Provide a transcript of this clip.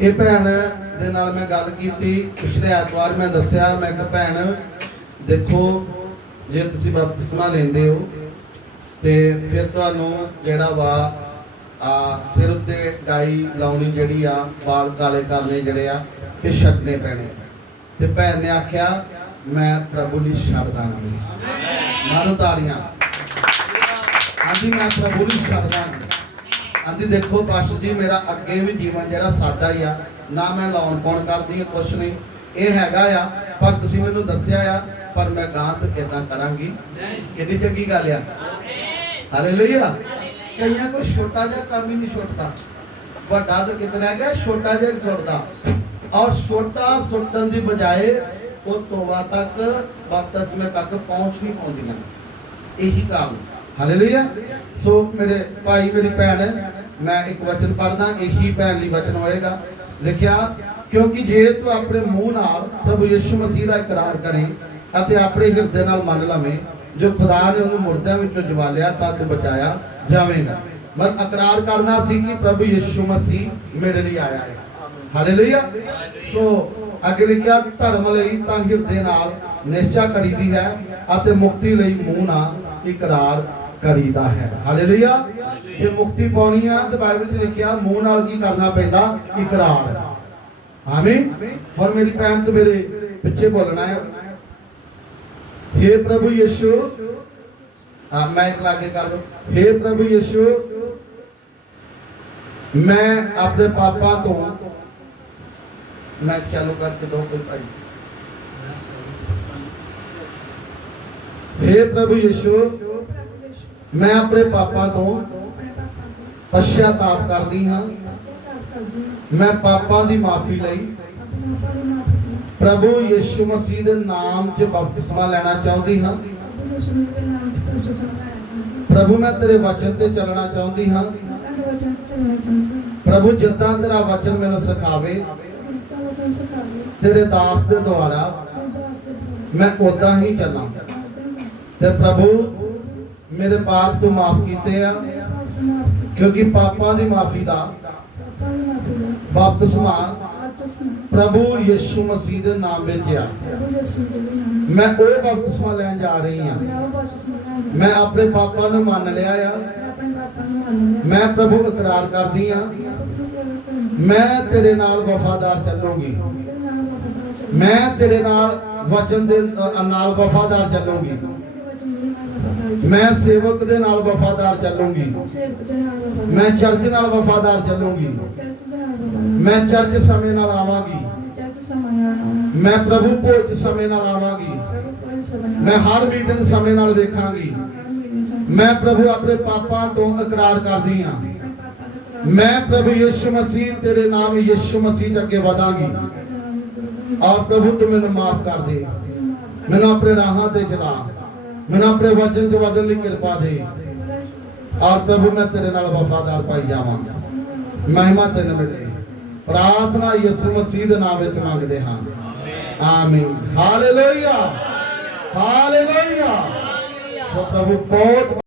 ਇਹ ਭੈਣ ਦੇ ਨਾਲ ਮੈਂ ਗੱਲ ਕੀਤੀ ਪਿਛਲੇ ਐਤਵਾਰ ਮੈਂ ਦੱਸਿਆ ਮੈਂ ਕਿ ਭੈਣ ਦੇਖੋ ਜੇ ਤੁਸੀਂ ਬਪਤਿਸਮਾ ਲੈਂਦੇ ਹੋ ਤੇ ਫਿਰ ਤੁਹਾਨੂੰ ਜਿਹੜਾ ਵਾ ਆ ਸਿਰ ਉੱਤੇ ਡਾਈ ਲਾਉਣੀ ਜਿਹੜੀ ਆ ਵਾਲ ਕਾਲੇ ਕਰਨੇ ਜਿਹੜੇ ਆ ਇਹ ਛੱਡਨੇ ਪੈਣੇ ਤੇ ਭੈਣ ਨੇ ਆਖਿਆ ਮੈਂ ਪ੍ਰਭੂ ਲਈ ਛੱਡ ਦਾਂਗੀ। ਮਾਰੋ ਤਾੜੀਆਂ। ਹਾਂਜੀ ਮੈਂ ਪ੍ਰਭੂ ਲਈ ਛੱਡ ਦਾਂਗੀ। ਹਾਂਜੀ, ਦੇਖੋ ਪਾਸਟਰ ਜੀ, ਮੇਰਾ ਅੱਗੇ ਵੀ ਜੀਵਨ ਜਿਹੜਾ ਸਾਦਾ ਹੀ ਆ। ਨਾ ਮੈਂ ਲਾਉਣ ਪਾਉਣ ਕਰਦੀ ਹਾਂ, ਕੁਛ ਨਹੀਂ। ਇਹ ਹੈਗਾ ਆ, ਪਰ ਤੁਸੀਂ ਮੈਨੂੰ ਦੱਸਿਆ ਆ, ਪਰ ਮੈਂ ਗਾਂ ਤੋਂ ਇਦਾਂ ਕਰਾਂਗੀ। ਕਿੰਨੀ ਚੰਗੀ ਗੱਲ ਆ। ਹਾਲੇਲੂਇਆ ਕਈਆਂ ਕੋ ਛੋਟਾ ਜਿਹਾ ਕੰਮ ਹੀ ਨਹੀਂ ਛੁੱਟਦਾ। ਵੱਡਾ ਤਾਂ ਕਿਤੇ ਗਿਆ, ਛੋਟਾ ਜਿਹਾ ਨਹੀਂ ਛੁੱਟਦਾ। ਔਰ ਛੋਟਾ ਸੁੱਟਣ ਦੀ ਬਜਾਏ ਉਹ ਤੋਬਾ ਤੱਕ, ਬਪਤਿਸਮੇ ਤੱਕ ਪਹੁੰਚ ਨਹੀਂ ਪਾਉਂਦੀਆਂ। ਇਹੀ ਕਾਰਨ। ਹਾਲੇਲੂਇਆ ਸੋ ਮੇਰੇ ਭਾਈ, ਮੇਰੀ ਭੈਣ ਮੈਂ ਇੱਕ ਵਚਨ ਪੜ੍ਹਦਾ, ਇਹੀ ਭੈਣ ਲਈ ਵਚਨ ਹੋਏਗਾ। ਲਿਖਿਆ, ਕਿਉਂਕਿ ਜੇ ਤੂੰ ਆਪਣੇ ਮੂੰਹ ਨਾਲ ਪ੍ਰਭੂ ਯਿਸੂ ਮਸੀਹ ਦਾ ਇਕਰਾਰ ਕਰੇ ਅਤੇ ਆਪਣੇ ਹਿਰਦੇ ਨਾਲ ਮੰਨ ਲਵੇਂ, ਜੋ ਖੁਦਾ ਨੇ ਉਹਨੂੰ ਮੁਰਦਿਆਂ ਵਿੱਚੋਂ ਜਵਾਲਿਆ, ਤਾਂ ਤੂੰ ਬਚਾਇਆ ਜਾਵੇਂਗਾ। ਮਤ ਇਕਰਾਰ ਕਰਨਾ ਸੀ ਕਿ ਪ੍ਰਭੂ ਯਿਸੂ ਮਸੀਹ ਮੇਰੇ ਲਈ ਆਇਆ ਹੈ। ਹਾਲੇਲੂਇਆ ਸੋ ਅੱਗੇ ਲਿਖਿਆ, ਧਰਮ ਲਈ ਤਾਂ ਹਿਰਦੇ ਨਾਲ ਨਿਸ਼ਚਾ ਕਰੀਦੀ ਹੈ ਅਤੇ ਮੁਕਤੀ ਲਈ ਮੂੰਹ ਨਾਲ ਇਕਰਾਰ ਕਰੀਦਾ ਹੈ ਹਾਲੇਲੂਇਆ ਜੇ ਮੁਕਤੀ ਪਾਉਣੀ ਆ ਤੇ ਬਾਈਬਲ 'ਚ ਲਿਖਿਆ ਮੂੰਹ ਨਾਲ ਕੀ ਕਰਨਾ ਪੈਂਦਾ ਇਕਰਾਰ ਆਮੀਨ ਹੁਣ ਮੇਰੀ ਭੈਣ ਤੇ ਮੇਰੇ ਪਿੱਛੇ ਬੋਲਣਾ ਹੈ हे प्रभु यीशु हाँ मैं एक लागे कर दो हे प्रभु यीशु मैं अपने पापा तो मैं चालू करके दो कोई भाई हे प्रभु यीशु ਮੈਂ ਆਪਣੇ ਪਾਪਾ ਤੋਂ ਪਛਤਾਪ ਕਰਦੀ ਹਾਂ। ਮੈਂ ਪਾਪਾਂ ਦੀ ਮਾਫੀ ਲਈ ਪ੍ਰਭੂ ਯਿਸੂ ਮਸੀਹ ਦੇ ਨਾਮ 'ਚ ਬਪਤਿਸਮਾ ਲੈਣਾ ਚਾਹੁੰਦੀ ਹਾਂ। ਪ੍ਰਭੂ, ਮੈਂ ਤੇਰੇ ਵਚਨ ਤੇ ਚੱਲਣਾ ਚਾਹੁੰਦੀ ਹਾਂ। ਪ੍ਰਭੂ, ਜਿੱਦਾਂ ਤੇਰਾ ਵਚਨ ਮੈਨੂੰ ਸਿਖਾਵੇ, ਤੇਰੇ ਦਾਸ ਦੇ ਦੁਆਰਾ ਮੈਂ ਉਦਾਂ ਹੀ ਚੱਲਾਂ। ਤੇ ਪ੍ਰਭੂ ਮੇਰੇ ਪਾਪ ਤੋਂ ਮਾਫ ਕੀਤੇ ਆ, ਕਿਉਂਕਿ ਪਾਪਾਂ ਦੀ ਮਾਫੀ ਦਾ ਬਪਤਿਸਮਾ ਪ੍ਰਭੂ ਯਿਸੂ ਮਸੀਹ ਦੇ ਨਾਮ ਵਿੱਚ ਆ। ਮੈਂ ਉਹ ਬਪਤਿਸਮਾ ਲੈਣ ਜਾ ਰਹੀ ਹਾਂ। ਮੈਂ ਆਪਣੇ ਪਾਪਾਂ ਨੂੰ ਮੰਨ ਲਿਆ ਆ। ਮੈਂ ਪ੍ਰਭੂ ਇਕਰਾਰ ਕਰਦੀ ਆ ਮੈਂ ਤੇਰੇ ਨਾਲ ਵਫਾਦਾਰ ਚੱਲੂੰਗੀ। ਮੈਂ ਤੇਰੇ ਨਾਲ ਵਚਨ ਦੇ ਨਾਲ ਵਫਾਦਾਰ ਚੱਲੂੰਗੀ। ਮੈਂ ਸੇਵਕ ਦੇ ਨਾਲ ਵਫਾਦਾਰ ਚੱਲੂੰਗੀ। ਮੈਂ ਚਰਚ ਨਾਲ ਵਫਾਦਾਰ ਚੱਲੂੰਗੀ। ਮੈਂ ਚਰਚ ਸਮੇਂ ਨਾਲ ਆਵਾਂਗੀ। ਮੈਂ ਪ੍ਰਭੂ ਭੋਜ ਸਮੇਂ ਨਾਲ ਆਵਾਂਗੀ। ਮੈਂ ਹਰ ਮੀਟਿੰਗ ਸਮੇਂ ਨਾਲ ਵੇਖਾਂਗੀ ਮੈਂ ਪ੍ਰਭੂ ਆਪਣੇ ਪਾਪਾਂ ਤੋਂ ਇਕਰਾਰ ਕਰਦੀ ਹਾਂ। ਮੈਂ ਪ੍ਰਭੂ ਯਿਸੂ ਮਸੀਹ, ਤੇਰੇ ਨਾਮ ਯਿਸੂ ਮਸੀਹ ਅੱਗੇ ਵਧਾਂਗੀ। ਔਰ ਪ੍ਰਭੂ ਤੂੰ ਮੈਨੂੰ ਮਾਫ ਕਰ ਦੇ। ਮੈਨੂੰ ਆਪਣੇ ਰਾਹਾਂ ਤੇ ਚਲਾ ਮੈਨੂੰ ਆਪਣੇ ਵਚਨ 'ਚ ਵਧਣ ਦੀ ਕਿਰਪਾ ਦੇ। ਔਰ ਪ੍ਰਭੂ, ਮੈਂ ਤੇਰੇ ਨਾਲ ਵਫਾਦਾਰ ਪਾਈ ਜਾਵਾਂ ਮਹਿਮਾ ਤੈਨੂੰ ਮਿਲੇ। ਪ੍ਰਾਰਥਨਾ ਯਿਸੂ ਮਸੀਹ ਦੇ ਨਾਮ ਵਿੱਚ ਮੰਗਦੇ ਹਾਂ। ਆਮੀਨ। ਹਾਲੇਲੂਇਆ। ਹਾਲੇਲੂਇਆ। ਸੋ ਪ੍ਰਭੂ, ਬਹੁਤ